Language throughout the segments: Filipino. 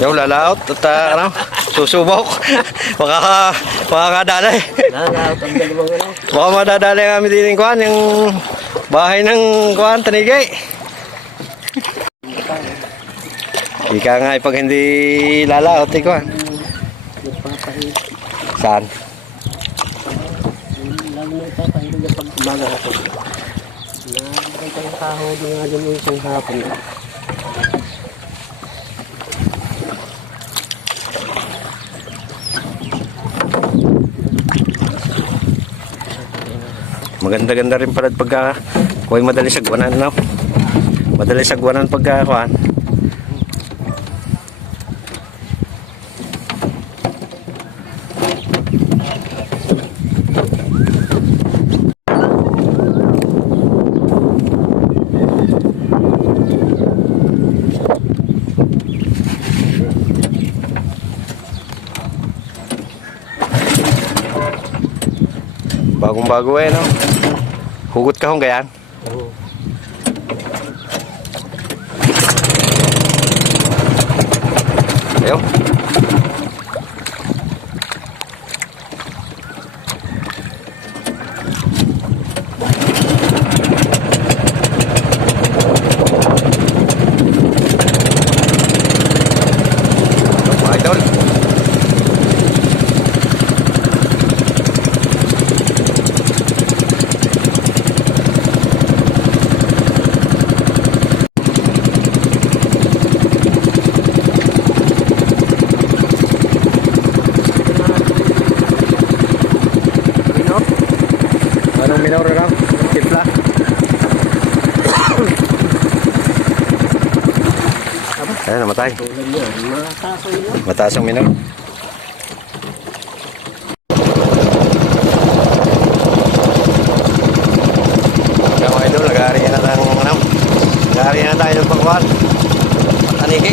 Yung lalaot at ah, ano, susubok. Makaka, makakadalay. Lalaot ang dalawang ano. Baka madadalay kami din yung kuhan, yung bahay ng kuhan, tanigay. Ika nga eh, pag hindi lalaot, eh kuhan. Nagpapahit. Saan? Lalo na ipapahit na pag umaga ako. Nagkay tayong kahod nga din yung isang hapon. Maganda-ganda rin pala pagka kuhay madali sagwanan, no? Madali sagwanan pagka kuhan. Bagong-bago eh, no? Hugot ka hong gayan? Oo. Ayaw. Mga idol. Minor? Anong minor lang? Timpla? Ayun, namatay. Mataas ang minor. Kaya mga idol, nag-aari na ng ano. Nag-aari na tayo ng pagkuhan. Aniki.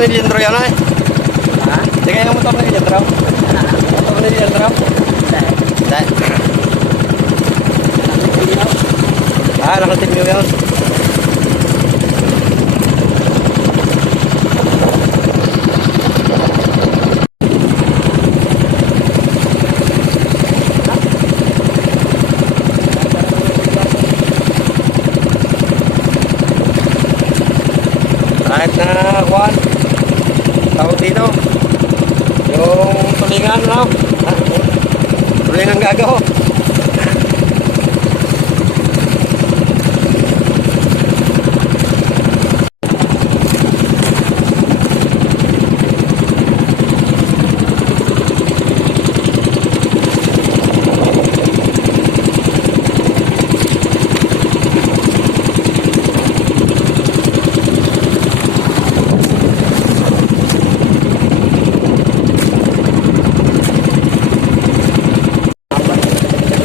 motor ni Lindro yan ay. Ha? Kaya ang motor ni Lindro. Motor ni Lindro. Hindi. Ah, nakatim nyo yun. Kahit na kuhan, tawag dito, yung tulingan, no? Ah, Tulingan gagaw.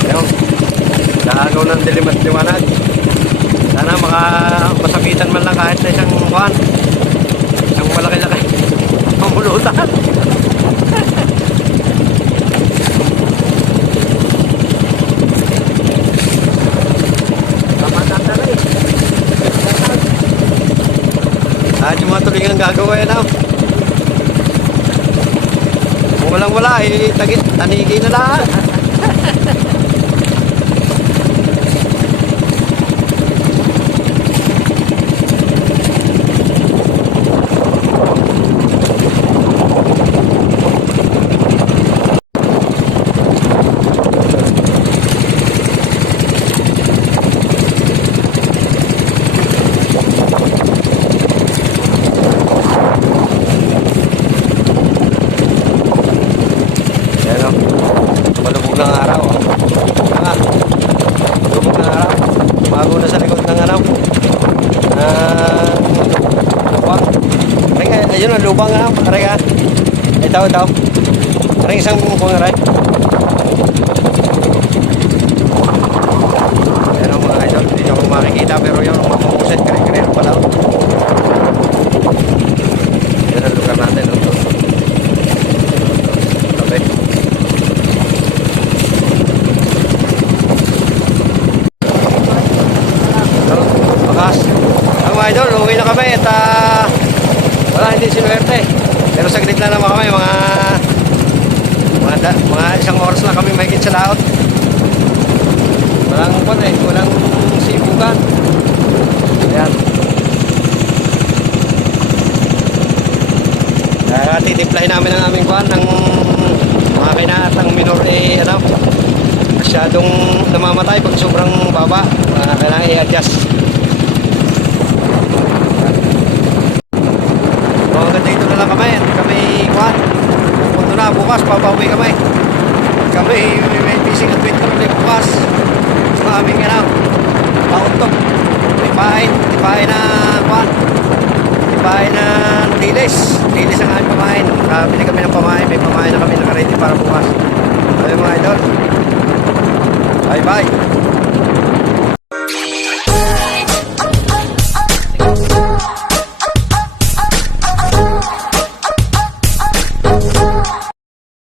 Yung, Nahagaw ng dilim at liwanag. Sana maka masabitan man lang kahit sa isang kuhan. Isang malaki-laki. Pamulutan. At yung mga tulingan nang gagawin na. Kung walang wala, eh, tagi, tanigi na lahat. Ayan o. Malubog ng araw. Oh. Ah, malubog ng araw. Bago na sa likod ng ano. Ah, lubang. Ay, ay, ayun ang lubang ano. Aray ka. Ito, ito. Aray, isang kung aray. Ayan o mga idol. Hindi ako makikita pero yun, mamuset. Kare-kare pala. oh. Yan ang lugar natin. Oh. Tabi. So, Bakas. Ang idol, uwi na kami at ah, hindi sinuwerte. Pero saglit lang naman kami, mga mga, da, mga isang oras lang kami mahigit sa laot. Walang kwan eh, walang sibugan. Ayan. Kaya titimplahin namin ang aming kwan ng makina at ang minor eh, ano, masyadong namamatay pag sobrang baba. Uh, kailangan i-adjust. So hanggang dito na lang kami. At kami, kwan, pupunto na bukas, papauwi kami. Kami fishing adventure ulit bukas. Sa aming, ano, pauntok. Tipain, na, kwan, tipain na dilis. Dilis ang aming pamain. Kabili kami ng pamain. May pamain na kami nakaready para bukas.